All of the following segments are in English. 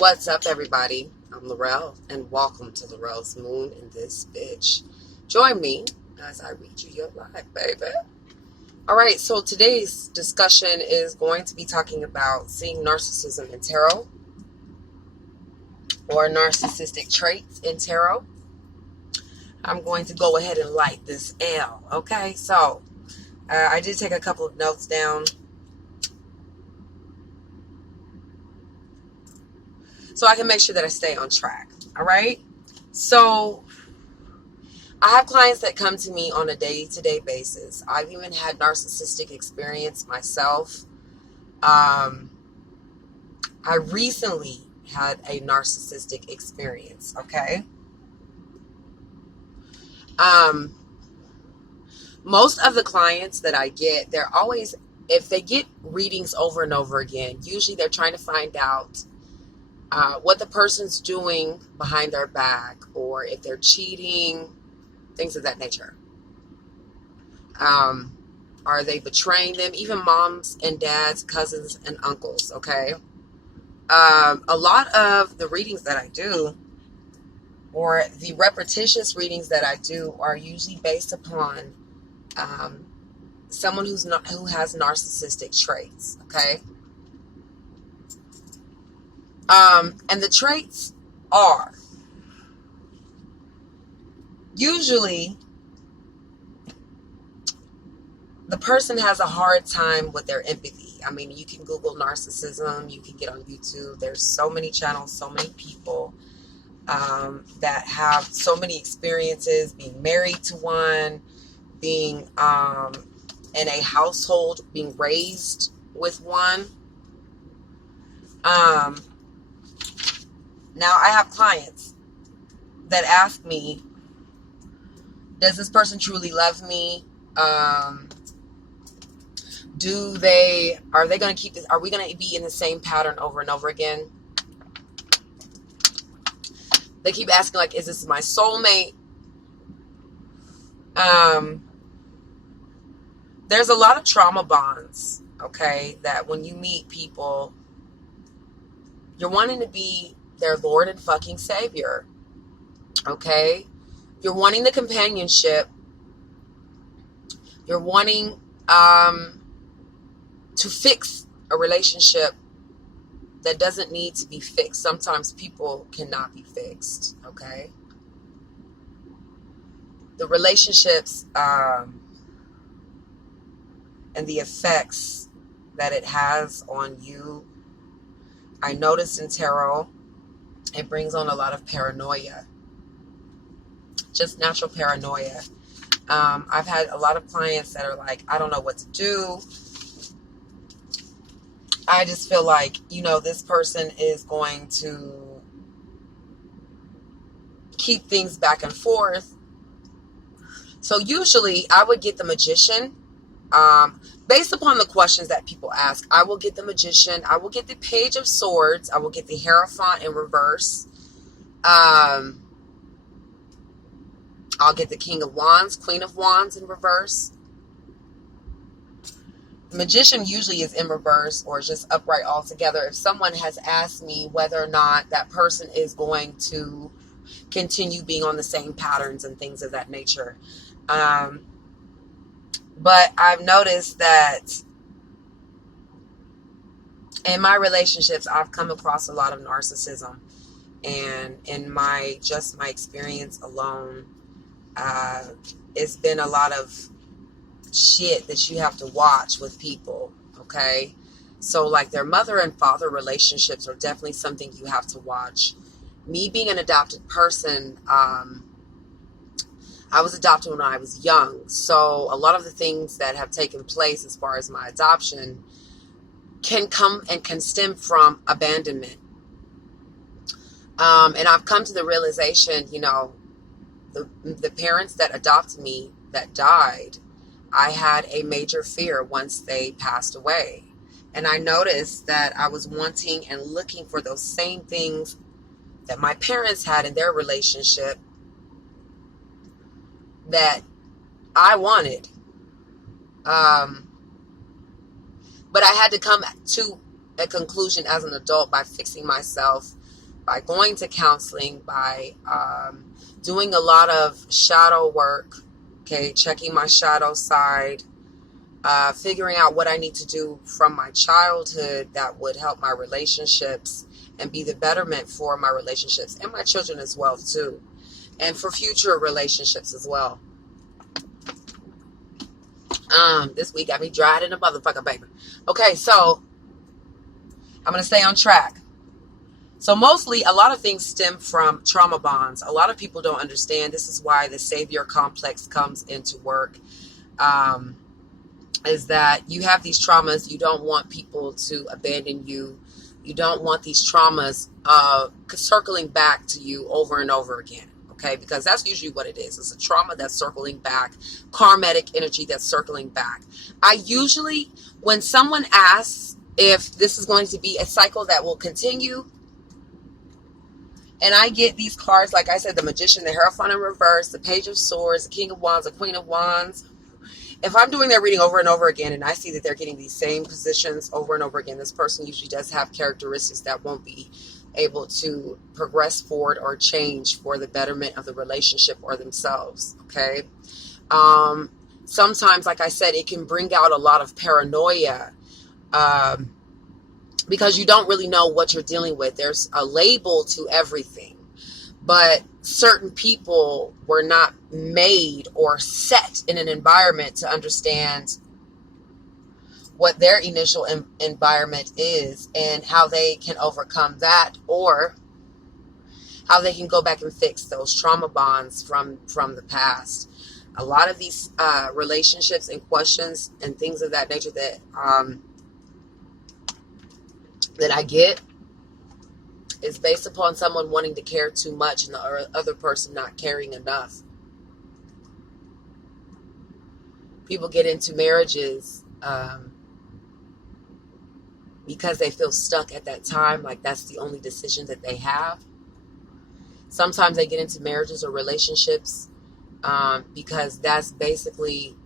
What's up, everybody? I'm Laurel, and welcome to Laurel's Moon in this bitch. Join me as I read you your life, baby. All right, so today's discussion is going to be talking about seeing narcissism in tarot or narcissistic traits in tarot. I'm going to go ahead and light this L, okay? So, I did take a couple of notes down so I can make sure that I stay on track, all right? So, I have clients that come to me on a day-to-day basis. I've even had narcissistic experience myself. I recently had a narcissistic experience, okay? Most of the clients that I get, they're always, if they get readings over and over again, usually they're trying to find out what the person's doing behind their back, or if they're cheating, things of that nature. Are they betraying them? Even moms and dads, cousins and uncles, okay? A lot of the readings that I do, or the repetitious readings that I do, are usually based upon someone who has narcissistic traits, okay? And the traits are usually the person has a hard time with their empathy. I mean, you can Google narcissism, you can get on YouTube. There's so many channels, so many people that have so many experiences, being married to one, being in a household, being raised with one. Now, I have clients that ask me, does this person truly love me? Are they going to keep this? Are we going to be in the same pattern over and over again? They keep asking, like, is this my soulmate? There's a lot of trauma bonds, okay, that when you meet people, you're wanting to be their Lord and fucking Savior, okay? You're wanting the companionship. You're wanting to fix a relationship that doesn't need to be fixed. Sometimes people cannot be fixed, okay? The relationships and the effects that it has on you, I noticed in tarot, it brings on a lot of paranoia. Just natural paranoia. I've had a lot of clients that are like, I don't know what to do. I just feel like, this person is going to keep things back and forth. So usually I would get the Magician. Based upon the questions that people ask, I will get the Magician. I will get the Page of Swords. I will get the Hierophant in reverse. I'll get the King of Wands, Queen of Wands in reverse. Magician usually is in reverse or just upright altogether. If someone has asked me whether or not that person is going to continue being on the same patterns and things of that nature. But I've noticed that in my relationships, I've come across a lot of narcissism. And in my experience alone, it's been a lot of shit that you have to watch with people, okay? So like their mother and father relationships are definitely something you have to watch. Me being an adopted person, I was adopted when I was young. So a lot of the things that have taken place as far as my adoption can come and can stem from abandonment. And I've come to the realization, the parents that adopted me that died, I had a major fear once they passed away. And I noticed that I was wanting and looking for those same things that my parents had in their relationship that I wanted. But I had to come to a conclusion as an adult by fixing myself by going to counseling, by doing a lot of shadow work, okay, checking my shadow side, figuring out what I need to do from my childhood that would help my relationships and be the betterment for my relationships and my children as well too, and for future relationships as well. This week got me dried in a motherfucking paper. Okay, so I'm going to stay on track. So mostly a lot of things stem from trauma bonds. A lot of people don't understand. This is why the savior complex comes into work. Is that you have these traumas. You don't want people to abandon you. You don't want these traumas circling back to you over and over again. Okay, because that's usually what it is. It's a trauma that's circling back, karmatic energy that's circling back. I usually, when someone asks if this is going to be a cycle that will continue, and I get these cards, like I said, the Magician, the Hierophant in reverse, the Page of Swords, the King of Wands, the Queen of Wands. If I'm doing their reading over and over again and I see that they're getting these same positions over and over again, this person usually does have characteristics that won't be able to progress forward or change for the betterment of the relationship or themselves, okay? Sometimes, like I said, it can bring out a lot of paranoia because you don't really know what you're dealing with. There's a label to everything, but certain people were not made or set in an environment to understand what their initial environment is and how they can overcome that, or how they can go back and fix those trauma bonds from the past. A lot of these relationships and questions and things of that nature that that I get is based upon someone wanting to care too much and the other person not caring enough. People get into marriages because they feel stuck at that time, like that's the only decision that they have. Sometimes they get into marriages or relationships because that's basically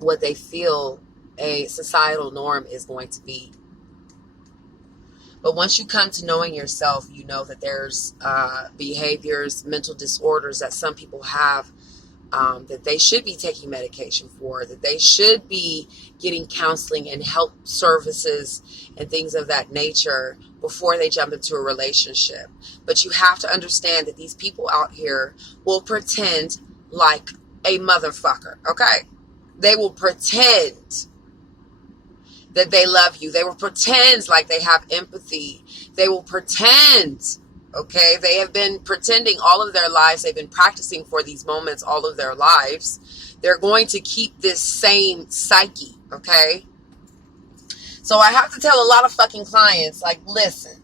what they feel a societal norm is going to be. But once you come to knowing yourself, you know that there's behaviors, mental disorders that some people have, that they should be taking medication for, that they should be getting counseling and help services and things of that nature before they jump into a relationship. But you have to understand that these people out here will pretend like a motherfucker, okay? They will pretend that they love you. They will pretend like they have empathy. They will pretend, okay? They have been pretending all of their lives. They've been practicing for these moments all of their lives. They're going to keep this same psyche, okay? So I have to tell a lot of fucking clients, like, listen,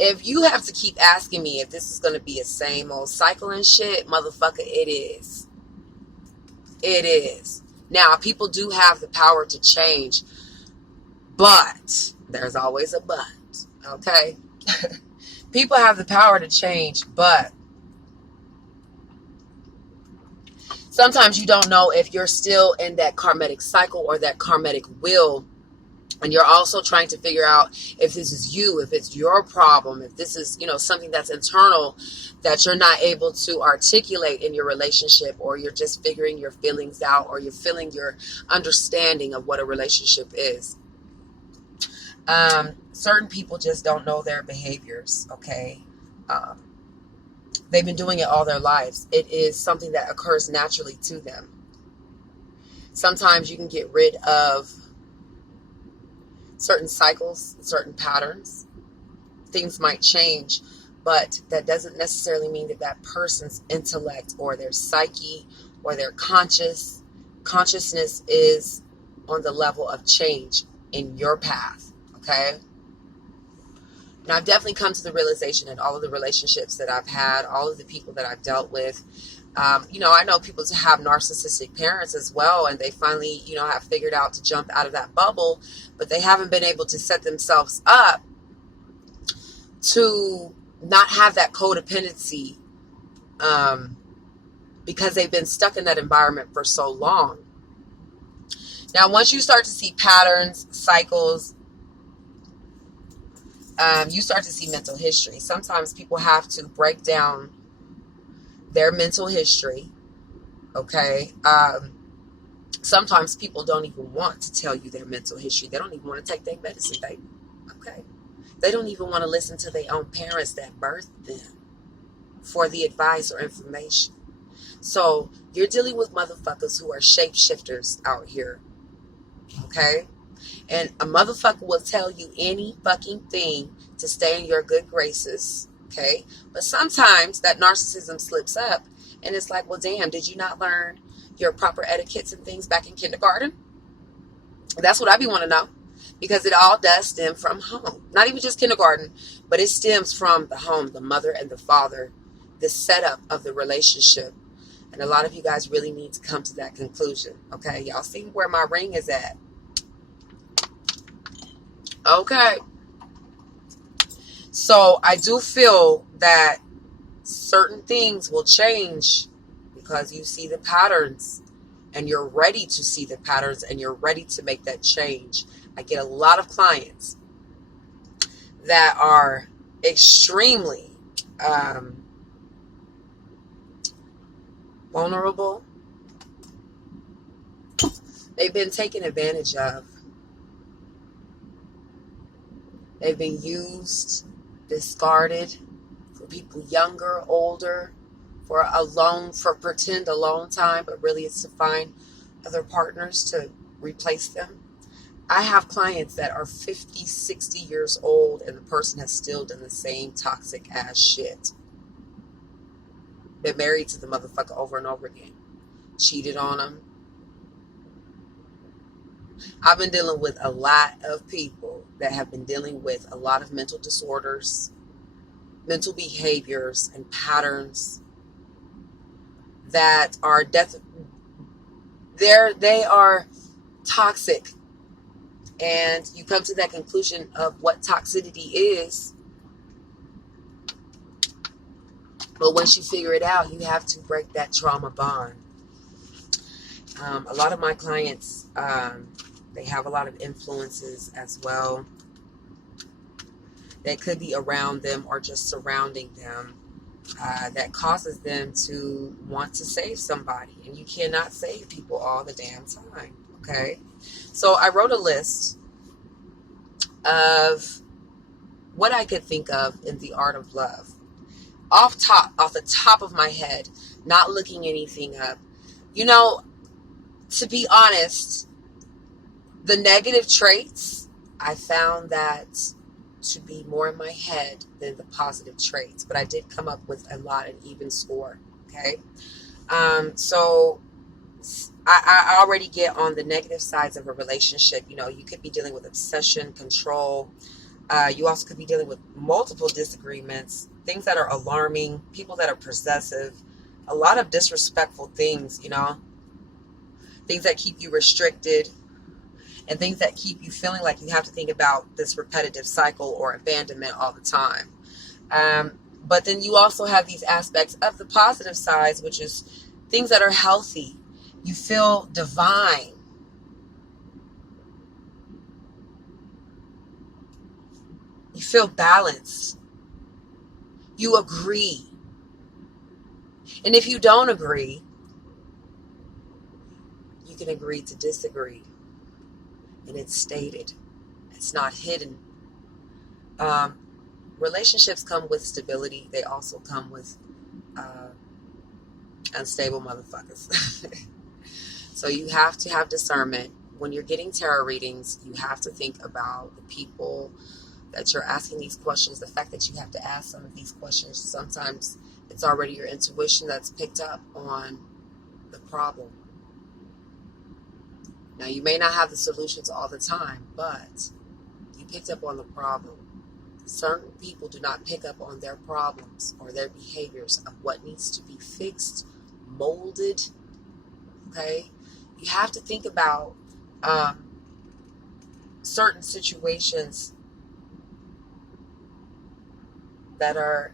if you have to keep asking me if this is going to be a same old cycle and shit, motherfucker, it is. It is. Now, people do have the power to change, but there's always a but, okay? People have the power to change, but sometimes you don't know if you're still in that karmatic cycle or that karmatic wheel. And you're also trying to figure out if this is you, if it's your problem, if this is, something that's internal that you're not able to articulate in your relationship, or you're just figuring your feelings out, or you're feeling your understanding of what a relationship is. Certain people just don't know their behaviors, okay? They've been doing it all their lives. It is something that occurs naturally to them. Sometimes you can get rid of certain cycles, certain patterns. Things might change, but that doesn't necessarily mean that that person's intellect or their psyche or their consciousness is on the level of change in your path, okay? Now, I've definitely come to the realization in all of the relationships that I've had, all of the people that I've dealt with, I know people to have narcissistic parents as well, and they finally, have figured out to jump out of that bubble, but they haven't been able to set themselves up to not have that codependency because they've been stuck in that environment for so long. Now, once you start to see patterns, cycles, you start to see mental history. Sometimes people have to break down their mental history. Okay. Sometimes people don't even want to tell you their mental history. They don't even want to take their medicine, baby. Okay. They don't even want to listen to their own parents that birthed them for the advice or information. So you're dealing with motherfuckers who are shapeshifters out here. Okay. And a motherfucker will tell you any fucking thing to stay in your good graces. Okay. But sometimes that narcissism slips up and it's like, well, damn, did you not learn your proper etiquettes and things back in kindergarten? That's what I be want to know. Because it all does stem from home. Not even just kindergarten, but it stems from the home, the mother and the father, the setup of the relationship. And a lot of you guys really need to come to that conclusion. Okay. Y'all see where my ring is at. Okay. So I do feel that certain things will change because you see the patterns and you're ready to see the patterns and you're ready to make that change. I get a lot of clients that are extremely vulnerable. They've been taken advantage of. They've been used, discarded for people younger, older, for pretend alone time, but really it's to find other partners to replace them. I have clients that are 50, 60 years old and the person has still done the same toxic ass shit. Been married to the motherfucker over and over again. Cheated on him. I've been dealing with a lot of people that have been dealing with a lot of mental disorders, mental behaviors, and patterns that are they are toxic. And you come to that conclusion of what toxicity is. But once you figure it out, you have to break that trauma bond. A lot of my clients, they have a lot of influences as well that could be around them or just surrounding them that causes them to want to save somebody. And you cannot save people all the damn time. Okay. So I wrote a list of what I could think of in the art of love. Off the top of my head, not looking anything up. You know, to be honest, the negative traits, I found that to be more in my head than the positive traits. But I did come up with a lot, an even score. Okay. So I already get on the negative sides of a relationship. You know, you could be dealing with obsession, control. You also could be dealing with multiple disagreements, things that are alarming, people that are possessive, a lot of disrespectful things, you know, things that keep you restricted and things that keep you feeling like you have to think about this repetitive cycle or abandonment all the time. But then you also have these aspects of the positive sides, which is things that are healthy. You feel divine. You feel balanced. You agree. And if you don't agree, you can agree to disagree. And it's stated. It's not hidden. Relationships come with stability. They also come with unstable motherfuckers. So you have to have discernment. When you're getting tarot readings, you have to think about the people that you're asking these questions. The fact that you have to ask some of these questions, sometimes it's already your intuition that's picked up on the problem. Now, you may not have the solutions all the time, but you picked up on the problem. Certain people do not pick up on their problems or their behaviors of what needs to be fixed, molded. Okay? You have to think about certain situations that are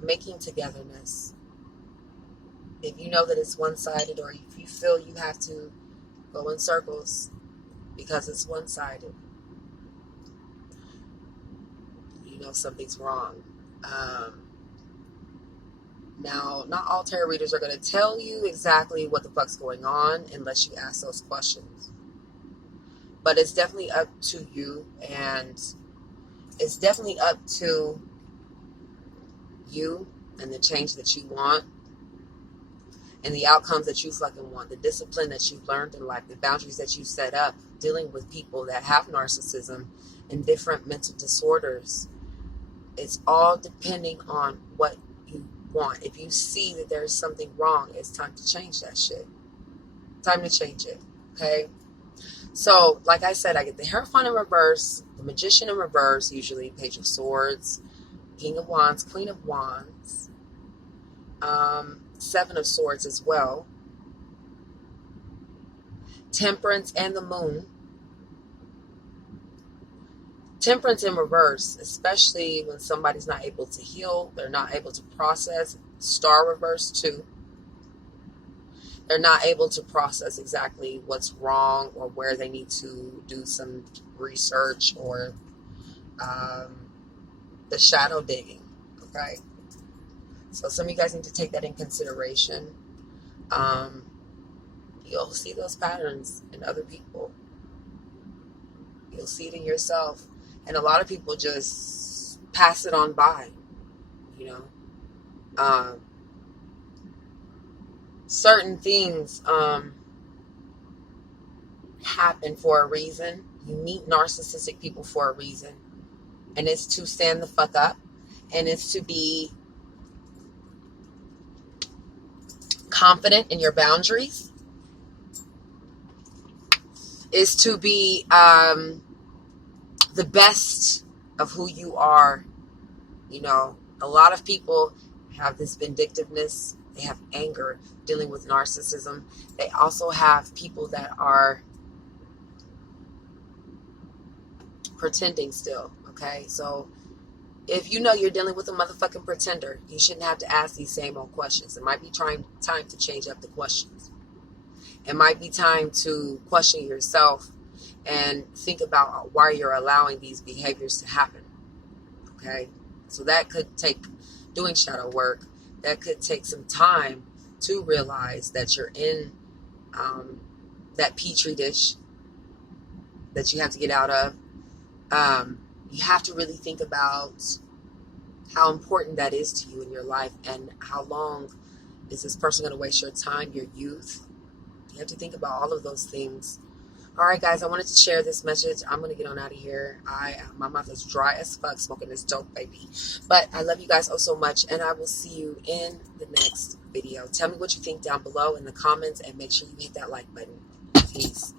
making togetherness. If you know that it's one-sided, or if you feel you have to go in circles because it's one-sided, know something's wrong. Now, not all tarot readers are going to tell you exactly what the fuck's going on unless you ask those questions. But it's definitely up to you, and it's definitely up to you and the change that you want and the outcomes that you fucking want, the discipline that you've learned in life, the boundaries that you set up dealing with people that have narcissism and different mental disorders. It's all depending on what you want. If you see that there's something wrong, it's time to change that shit. Time to change it. Okay? So, like I said, I get the Hierophant in reverse, the Magician in reverse, usually Page of Swords, King of Wands, Queen of Wands, Seven of Swords as well, Temperance and the Moon. Temperance in reverse, especially when somebody's not able to heal, they're not able to process. Star reverse too. They're not able to process exactly what's wrong or where they need to do some research or the shadow digging. Okay? So some of you guys need to take that in consideration. You'll see those patterns in other people. You'll see it in yourself. And a lot of people just pass it on by, you know. Certain things happen for a reason. You meet narcissistic people for a reason. And it's to stand the fuck up. And it's to be confident in your boundaries. Is to be the best of who you are. You know, a lot of people have this vindictiveness. They have anger dealing with narcissism. They also have people that are pretending still. Okay, so if you know you're dealing with a motherfucking pretender, you shouldn't have to ask these same old questions. It might be time to change up the questions. It might be time to question yourself and think about why you're allowing these behaviors to happen. Okay? So that could take doing shadow work. That could take some time to realize that you're in that petri dish that you have to get out of. You have to really think about how important that is to you in your life and how long is this person going to waste your time, your youth. You have to think about all of those things. All right, guys, I wanted to share this message. I'm going to get on out of here. My mouth is dry as fuck smoking this dope, baby. But I love you guys oh so much, and I will see you in the next video. Tell me what you think down below in the comments, and make sure you hit that like button. Peace.